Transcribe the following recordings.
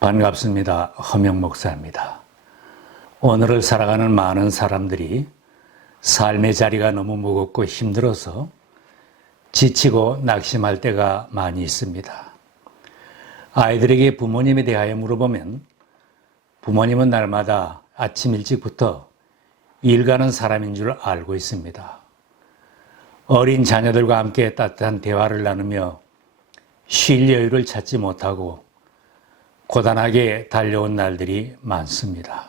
반갑습니다. 허명 목사입니다. 오늘을 살아가는 많은 사람들이 삶의 자리가 너무 무겁고 힘들어서 지치고 낙심할 때가 많이 있습니다. 아이들에게 부모님에 대하여 물어보면 부모님은 날마다 아침 일찍부터 일 가는 사람인 줄 알고 있습니다. 어린 자녀들과 함께 따뜻한 대화를 나누며 쉴 여유를 찾지 못하고 고단하게 달려온 날들이 많습니다.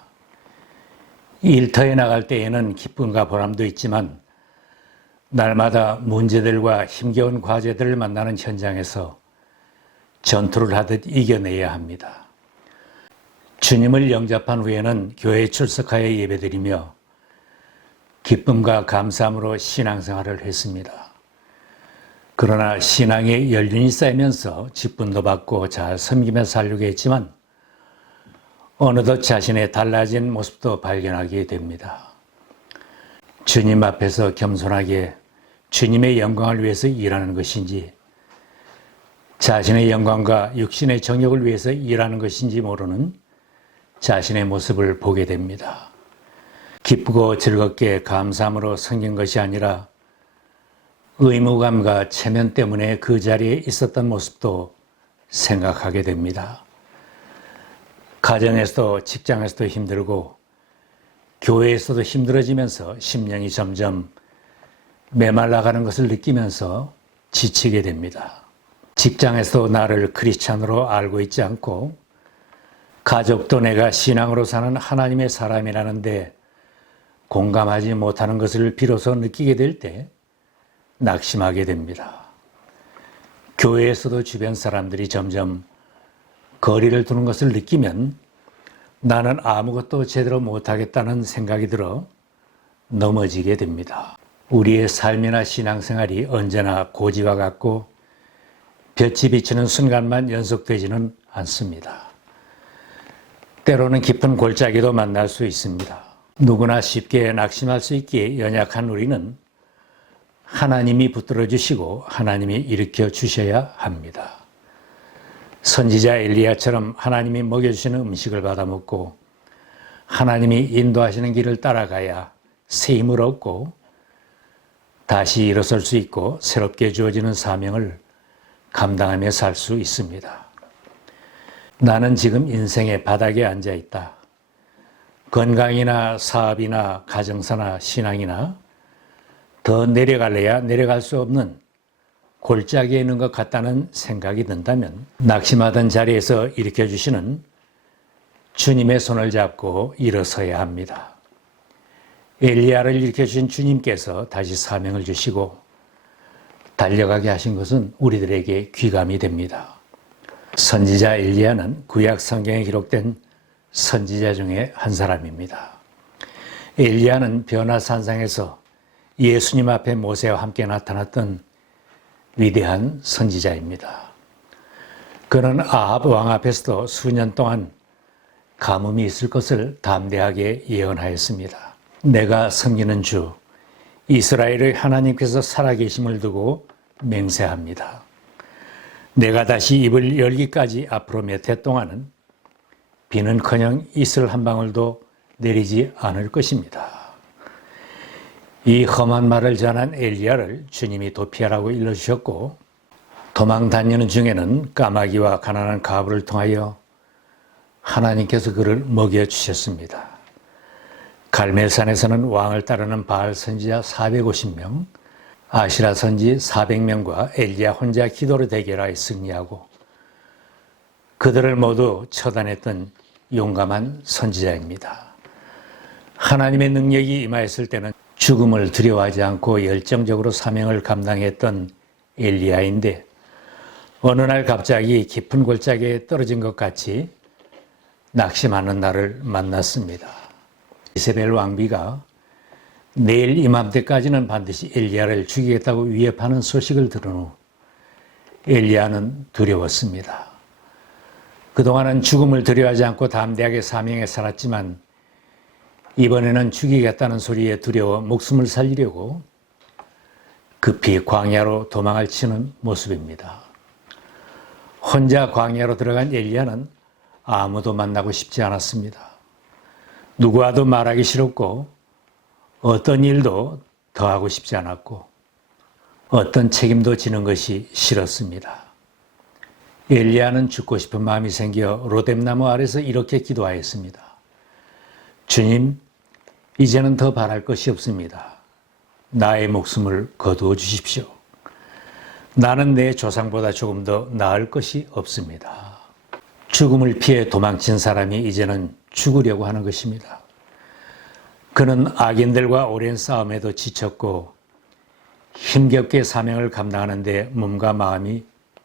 일터에 나갈 때에는 기쁨과 보람도 있지만 날마다 문제들과 힘겨운 과제들을 만나는 현장에서 전투를 하듯 이겨내야 합니다. 주님을 영접한 후에는 교회에 출석하여 예배드리며 기쁨과 감사함으로 신앙생활을 했습니다. 그러나 신앙의 연륜이 쌓이면서 직분도 받고 잘 섬기며 살려고 했지만 어느덧 자신의 달라진 모습도 발견하게 됩니다. 주님 앞에서 겸손하게 주님의 영광을 위해서 일하는 것인지 자신의 영광과 육신의 정욕을 위해서 일하는 것인지 모르는 자신의 모습을 보게 됩니다. 기쁘고 즐겁게 감사함으로 섬긴 것이 아니라 의무감과 체면 때문에 그 자리에 있었던 모습도 생각하게 됩니다. 가정에서도 직장에서도 힘들고 교회에서도 힘들어지면서 심령이 점점 메말라가는 것을 느끼면서 지치게 됩니다. 직장에서도 나를 크리스찬으로 알고 있지 않고 가족도 내가 신앙으로 사는 하나님의 사람이라는데 공감하지 못하는 것을 비로소 느끼게 될 때 낙심하게 됩니다. 교회에서도 주변 사람들이 점점 거리를 두는 것을 느끼면 나는 아무것도 제대로 못하겠다는 생각이 들어 넘어지게 됩니다. 우리의 삶이나 신앙생활이 언제나 고지와 같고 볕이 비치는 순간만 연속되지는 않습니다. 때로는 깊은 골짜기도 만날 수 있습니다. 누구나 쉽게 낙심할 수 있기에 연약한 우리는 하나님이 붙들어 주시고 하나님이 일으켜 주셔야 합니다. 선지자 엘리야처럼 하나님이 먹여주시는 음식을 받아 먹고 하나님이 인도하시는 길을 따라가야 새 힘을 얻고 다시 일어설 수 있고 새롭게 주어지는 사명을 감당하며 살 수 있습니다. 나는 지금 인생의 바닥에 앉아 있다. 건강이나 사업이나 가정사나 신앙이나 더 내려갈래야 내려갈 수 없는 골짜기에 있는 것 같다는 생각이 든다면 낙심하던 자리에서 일으켜주시는 주님의 손을 잡고 일어서야 합니다. 엘리야를 일으켜주신 주님께서 다시 사명을 주시고 달려가게 하신 것은 우리들에게 귀감이 됩니다. 선지자 엘리야는 구약 성경에 기록된 선지자 중에 한 사람입니다. 엘리야는 변화산상에서 예수님 앞에 모세와 함께 나타났던 위대한 선지자입니다. 그는 아합 왕 앞에서도 수년 동안 가뭄이 있을 것을 담대하게 예언하였습니다. 내가 섬기는 주 이스라엘의 하나님께서 살아계심을 두고 맹세합니다. 내가 다시 입을 열기까지 앞으로 몇 해 동안은 비는커녕 이슬 한 방울도 내리지 않을 것입니다. 이 험한 말을 전한 엘리야를 주님이 도피하라고 일러주셨고 도망 다니는 중에는 까마귀와 가난한 과부를 통하여 하나님께서 그를 먹여주셨습니다. 갈멜산에서는 왕을 따르는 바알 선지자 450명, 아시라 선지 400명과 엘리야 혼자 기도로 대결하여 승리하고 그들을 모두 처단했던 용감한 선지자입니다. 하나님의 능력이 임하였을 때는 죽음을 두려워하지 않고 열정적으로 사명을 감당했던 엘리야인데 어느 날 갑자기 깊은 골짜기에 떨어진 것 같이 낙심하는 날을 만났습니다. 이세벨 왕비가 내일 이맘때까지는 반드시 엘리야를 죽이겠다고 위협하는 소식을 들은 후 엘리야는 두려웠습니다. 그동안은 죽음을 두려워하지 않고 담대하게 사명에 살았지만 이번에는 죽이겠다는 소리에 두려워 목숨을 살리려고 급히 광야로 도망을 치는 모습입니다. 혼자 광야로 들어간 엘리야는 아무도 만나고 싶지 않았습니다. 누구와도 말하기 싫었고 어떤 일도 더 하고 싶지 않았고 어떤 책임도 지는 것이 싫었습니다. 엘리야는 죽고 싶은 마음이 생겨 로뎀나무 아래서 이렇게 기도하였습니다. 주님, 이제는 더 바랄 것이 없습니다. 나의 목숨을 거두어 주십시오. 나는 내 조상보다 조금 더 나을 것이 없습니다. 죽음을 피해 도망친 사람이 이제는 죽으려고 하는 것입니다. 그는 악인들과 오랜 싸움에도 지쳤고 힘겹게 사명을 감당하는데 몸과 마음이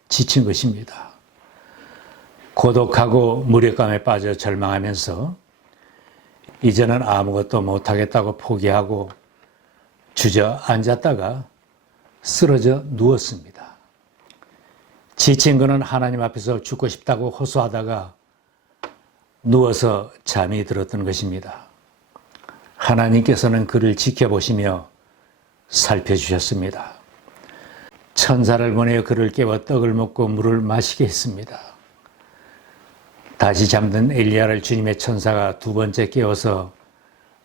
지친 것입니다. 고독하고 무력감에 빠져 절망하면서 이제는 아무것도 못하겠다고 포기하고 주저앉았다가 쓰러져 누웠습니다. 지친 그는 하나님 앞에서 죽고 싶다고 호소하다가 누워서 잠이 들었던 것입니다. 하나님께서는 그를 지켜보시며 살펴주셨습니다. 천사를 보내어 그를 깨워 떡을 먹고 물을 마시게 했습니다. 다시 잠든 엘리야를 주님의 천사가 두 번째 깨워서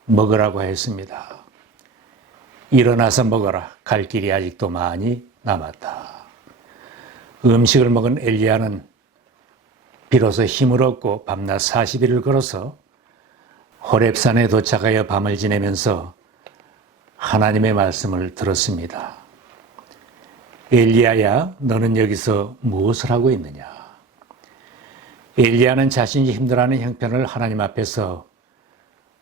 먹으라고 했습니다. 일어나서 먹어라. 갈 길이 아직도 많이 남았다. 음식을 먹은 엘리야는 비로소 힘을 얻고 밤낮 40일을 걸어서 호렙산에 도착하여 밤을 지내면서 하나님의 말씀을 들었습니다. 엘리야야, 너는 여기서 무엇을 하고 있느냐? 엘리야는 자신이 힘들어하는 형편을 하나님 앞에서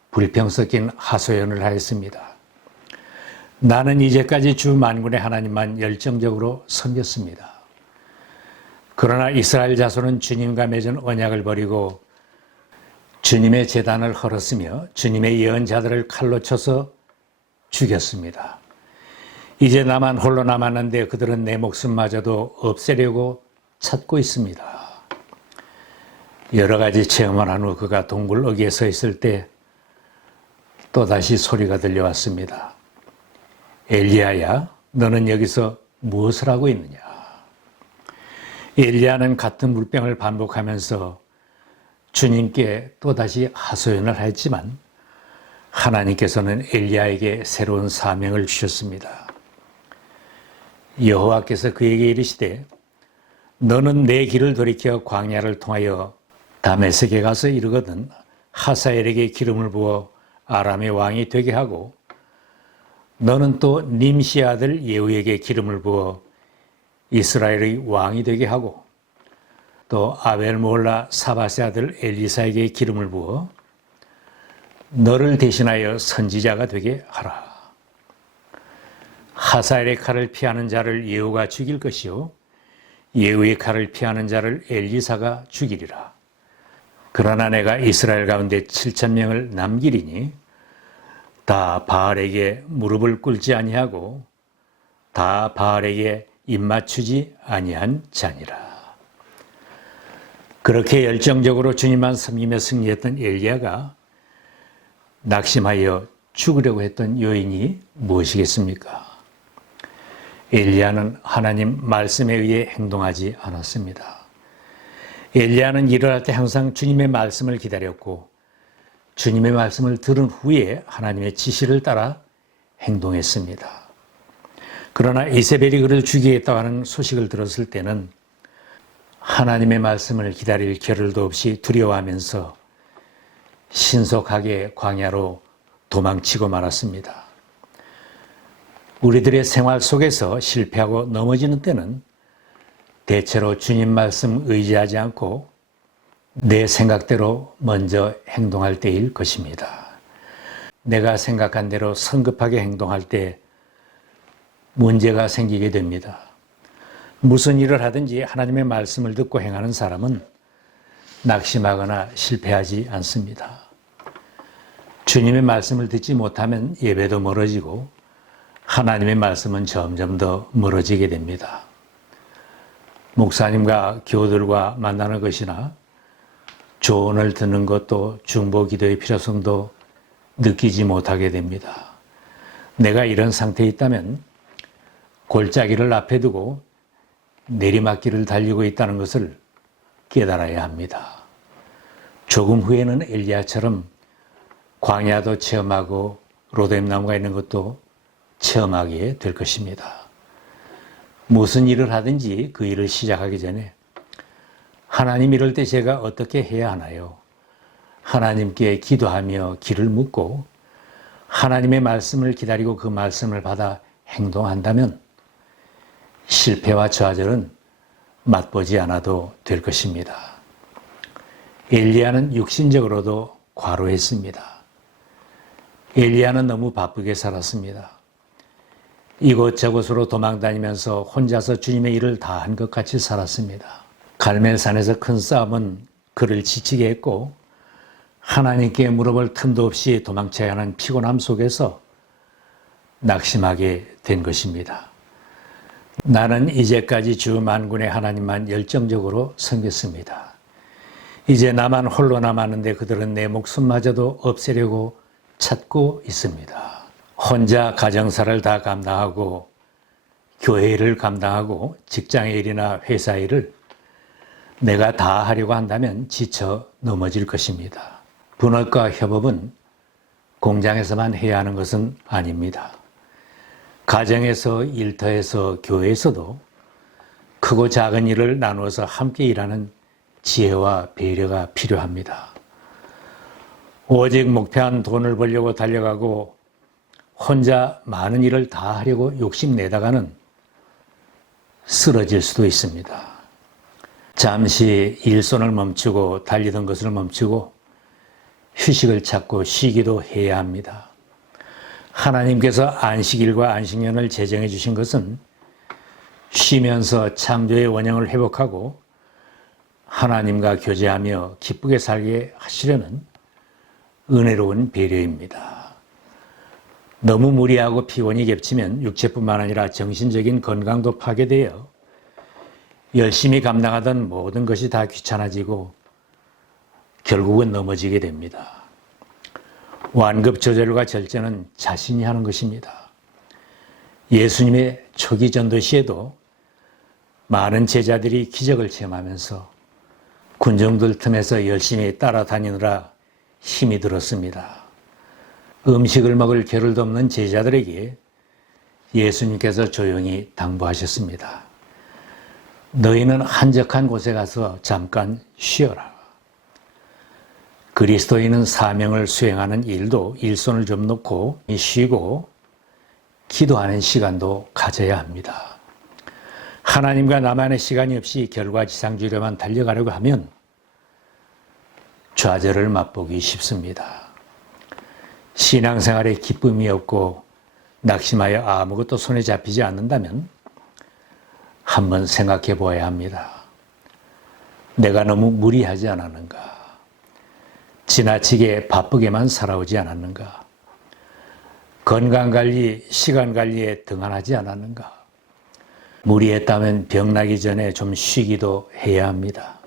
불평 섞인 하소연을 하였습니다. 나는 이제까지 주 만군의 하나님만 열정적으로 섬겼습니다. 그러나 이스라엘 자손은 주님과 맺은 언약을 버리고 주님의 제단을 헐었으며 주님의 예언자들을 칼로 쳐서 죽였습니다. 이제 나만 홀로 남았는데 그들은 내 목숨마저도 없애려고 찾고 있습니다. 여러 가지 체험을 한 후 그가 동굴 어귀에 서 있을 때 또다시 소리가 들려왔습니다. 엘리야야, 너는 여기서 무엇을 하고 있느냐? 엘리야는 같은 물병을 반복하면서 주님께 또다시 하소연을 했지만 하나님께서는 엘리야에게 새로운 사명을 주셨습니다. 여호와께서 그에게 이르시되 너는 내 길을 돌이켜 광야를 통하여 다메섹에 가서 이르거든 하사엘에게 기름을 부어 아람의 왕이 되게 하고 너는 또 님시 아들 예후에게 기름을 부어 이스라엘의 왕이 되게 하고 또 아벨몰라 사바세 아들 엘리사에게 기름을 부어 너를 대신하여 선지자가 되게 하라. 하사엘의 칼을 피하는 자를 예후가 죽일 것이요 예후의 칼을 피하는 자를 엘리사가 죽이리라. 그러나 내가 이스라엘 가운데 7,000명을 남기리니 다 바알에게 무릎을 꿇지 아니하고 다 바알에게 입맞추지 아니한 자니라. 그렇게 열정적으로 주님만 섬기며 승리했던 엘리야가 낙심하여 죽으려고 했던 요인이 무엇이겠습니까? 엘리야는 하나님 말씀에 의해 행동하지 않았습니다. 엘리야는 일어날 때 항상 주님의 말씀을 기다렸고 주님의 말씀을 들은 후에 하나님의 지시를 따라 행동했습니다. 그러나 이세벨이 그를 죽이겠다고 하는 소식을 들었을 때는 하나님의 말씀을 기다릴 겨를도 없이 두려워하면서 신속하게 광야로 도망치고 말았습니다. 우리들의 생활 속에서 실패하고 넘어지는 때는 대체로 주님 말씀 의지하지 않고 내 생각대로 먼저 행동할 때일 것입니다. 내가 생각한 대로 성급하게 행동할 때 문제가 생기게 됩니다. 무슨 일을 하든지 하나님의 말씀을 듣고 행하는 사람은 낙심하거나 실패하지 않습니다. 주님의 말씀을 듣지 못하면 예배도 멀어지고 하나님의 말씀은 점점 더 멀어지게 됩니다. 목사님과 교우들과 만나는 것이나 조언을 듣는 것도 중보 기도의 필요성도 느끼지 못하게 됩니다. 내가 이런 상태에 있다면 골짜기를 앞에 두고 내리막길을 달리고 있다는 것을 깨달아야 합니다. 조금 후에는 엘리야처럼 광야도 체험하고 로뎀나무가 있는 것도 체험하게 될 것입니다. 무슨 일을 하든지 그 일을 시작하기 전에 하나님 이럴 때 제가 어떻게 해야 하나요? 하나님께 기도하며 길을 묻고 하나님의 말씀을 기다리고 그 말씀을 받아 행동한다면 실패와 좌절은 맛보지 않아도 될 것입니다. 엘리야는 육신적으로도 과로했습니다. 엘리야는 너무 바쁘게 살았습니다. 이곳저곳으로 도망다니면서 혼자서 주님의 일을 다 한 것 같이 살았습니다. 갈멜산에서 큰 싸움은 그를 지치게 했고 하나님께 물어볼 틈도 없이 도망쳐야 하는 피곤함 속에서 낙심하게 된 것입니다. 나는 이제까지 주 만군의 하나님만 열정적으로 섬겼습니다. 이제 나만 홀로 남았는데 그들은 내 목숨마저도 없애려고 찾고 있습니다. 혼자 가정사를 다 감당하고 교회 일을 감당하고 직장의 일이나 회사 일을 내가 다 하려고 한다면 지쳐 넘어질 것입니다. 분업과 협업은 공장에서만 해야 하는 것은 아닙니다. 가정에서, 일터에서, 교회에서도 크고 작은 일을 나누어서 함께 일하는 지혜와 배려가 필요합니다. 오직 목표한 돈을 벌려고 달려가고 혼자 많은 일을 다 하려고 욕심내다가는 쓰러질 수도 있습니다. 잠시 일손을 멈추고 달리던 것을 멈추고 휴식을 찾고 쉬기도 해야 합니다. 하나님께서 안식일과 안식년을 제정해 주신 것은 쉬면서 창조의 원형을 회복하고 하나님과 교제하며 기쁘게 살게 하시려는 은혜로운 배려입니다. 너무 무리하고 피곤이 겹치면 육체뿐만 아니라 정신적인 건강도 파괴되어 열심히 감당하던 모든 것이 다 귀찮아지고 결국은 넘어지게 됩니다. 완급 조절과 절제는 자신이 하는 것입니다. 예수님의 초기 전도 시에도 많은 제자들이 기적을 체험하면서 군중들 틈에서 열심히 따라다니느라 힘이 들었습니다. 음식을 먹을 겨를도 없는 제자들에게 예수님께서 조용히 당부하셨습니다. 너희는 한적한 곳에 가서 잠깐 쉬어라. 그리스도인은 사명을 수행하는 일도 일손을 좀 놓고 쉬고 기도하는 시간도 가져야 합니다. 하나님과 나만의 시간이 없이 결과지상주의로만 달려가려고 하면 좌절을 맛보기 쉽습니다. 신앙생활에 기쁨이 없고 낙심하여 아무것도 손에 잡히지 않는다면 한번 생각해 보아야 합니다. 내가 너무 무리하지 않았는가? 지나치게 바쁘게만 살아오지 않았는가? 건강관리, 시간관리에 등한하지 않았는가? 무리했다면 병나기 전에 좀 쉬기도 해야 합니다.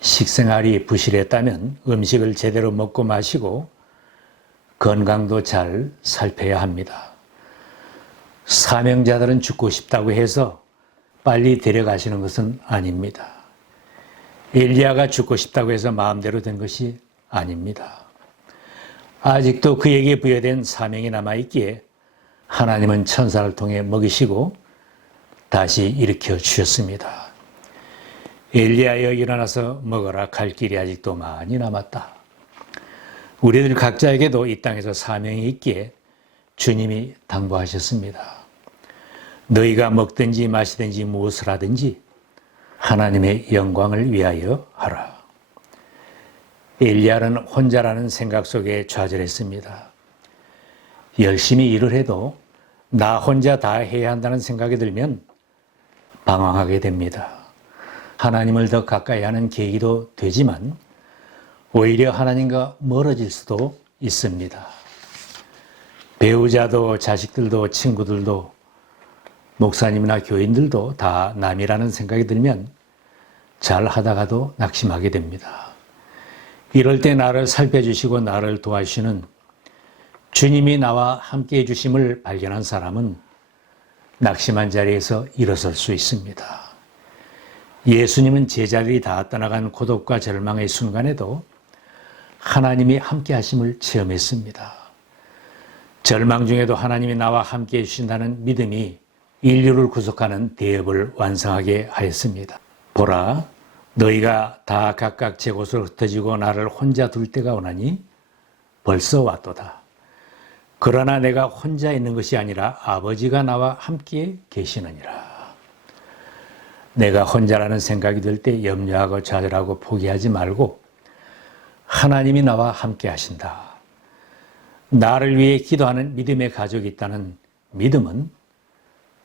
식생활이 부실했다면 음식을 제대로 먹고 마시고 건강도 잘 살펴야 합니다. 사명자들은 죽고 싶다고 해서 빨리 데려가시는 것은 아닙니다. 엘리야가 죽고 싶다고 해서 마음대로 된 것이 아닙니다. 아직도 그에게 부여된 사명이 남아있기에 하나님은 천사를 통해 먹이시고 다시 일으켜 주셨습니다. 엘리야여 일어나서 먹어라. 갈 길이 아직도 많이 남았다. 우리들 각자에게도 이 땅에서 사명이 있기에 주님이 당부하셨습니다. 너희가 먹든지 마시든지 무엇을 하든지 하나님의 영광을 위하여 하라. 엘리야는 혼자라는 생각 속에 좌절했습니다. 열심히 일을 해도 나 혼자 다 해야 한다는 생각이 들면 방황하게 됩니다. 하나님을 더 가까이 하는 계기도 되지만 오히려 하나님과 멀어질 수도 있습니다. 배우자도 자식들도 친구들도 목사님이나 교인들도 다 남이라는 생각이 들면 잘 하다가도 낙심하게 됩니다. 이럴 때 나를 살펴주시고 나를 도와주시는 주님이 나와 함께 해주심을 발견한 사람은 낙심한 자리에서 일어설 수 있습니다. 예수님은 제자들이 다 떠나간 고독과 절망의 순간에도 하나님이 함께 하심을 체험했습니다. 절망 중에도 하나님이 나와 함께 해주신다는 믿음이 인류를 구속하는 대업을 완성하게 하였습니다. 보라, 너희가 다 각각 제 곳으로 흩어지고 나를 혼자 둘 때가 오나니 벌써 왔도다. 그러나 내가 혼자 있는 것이 아니라 아버지가 나와 함께 계시느니라. 내가 혼자라는 생각이 들 때 염려하고 좌절하고 포기하지 말고 하나님이 나와 함께 하신다. 나를 위해 기도하는 믿음의 가족이 있다는 믿음은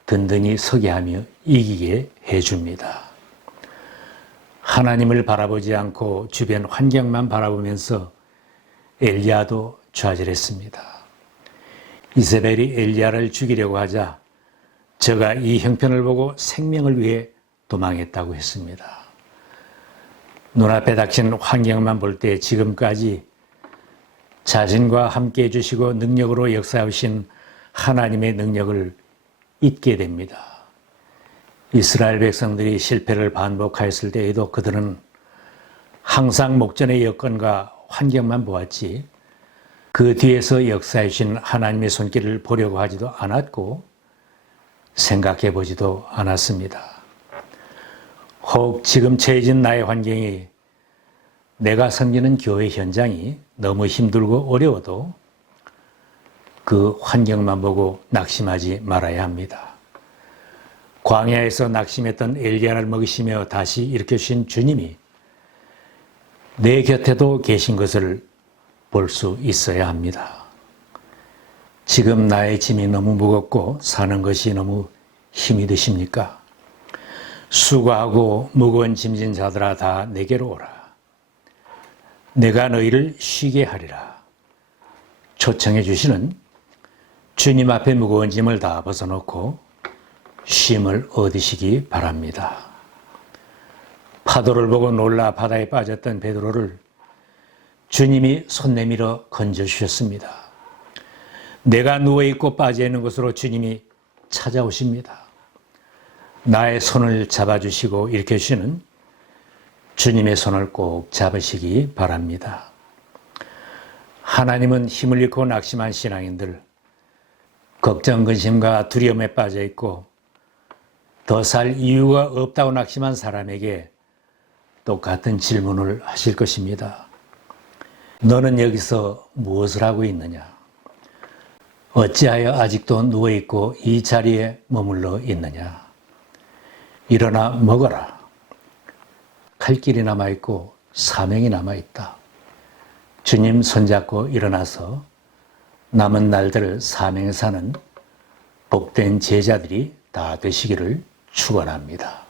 든든히 서게 하며 이기게 해줍니다. 하나님을 바라보지 않고 주변 환경만 바라보면서 엘리야도 좌절했습니다. 이세벨이 엘리야를 죽이려고 하자 저가 이 형편을 보고 생명을 위해 도망했다고 했습니다. 눈앞에 닥친 환경만 볼 때 지금까지 자신과 함께 해주시고 능력으로 역사하신 하나님의 능력을 잊게 됩니다. 이스라엘 백성들이 실패를 반복하였을 때에도 그들은 항상 목전의 여건과 환경만 보았지 그 뒤에서 역사해 주신 하나님의 손길을 보려고 하지도 않았고 생각해 보지도 않았습니다. 혹 지금 처해진 나의 환경이 내가 섬기는 교회 현장이 너무 힘들고 어려워도 그 환경만 보고 낙심하지 말아야 합니다. 광야에서 낙심했던 엘리야를 먹이시며 다시 일으켜주신 주님이 내 곁에도 계신 것을 볼 수 있어야 합니다. 지금 나의 짐이 너무 무겁고 사는 것이 너무 힘이 드십니까? 수고하고 무거운 짐진 자들아 다 내게로 오라. 내가 너희를 쉬게 하리라. 초청해 주시는 주님 앞에 무거운 짐을 다 벗어놓고 쉼을 얻으시기 바랍니다. 파도를 보고 놀라 바다에 빠졌던 베드로를 주님이 손 내밀어 건져주셨습니다. 내가 누워있고 빠져있는 곳으로 주님이 찾아오십니다. 나의 손을 잡아주시고 일으켜주시는 주님의 손을 꼭 잡으시기 바랍니다. 하나님은 힘을 잃고 낙심한 신앙인들, 걱정, 근심과 두려움에 빠져있고 더 살 이유가 없다고 낙심한 사람에게 똑같은 질문을 하실 것입니다. 너는 여기서 무엇을 하고 있느냐? 어찌하여 아직도 누워있고 이 자리에 머물러 있느냐? 일어나 먹어라. 갈 길이 남아있고 사명이 남아있다. 주님 손잡고 일어나서 남은 날들을 사명에 사는 복된 제자들이 다 되시기를 축원합니다.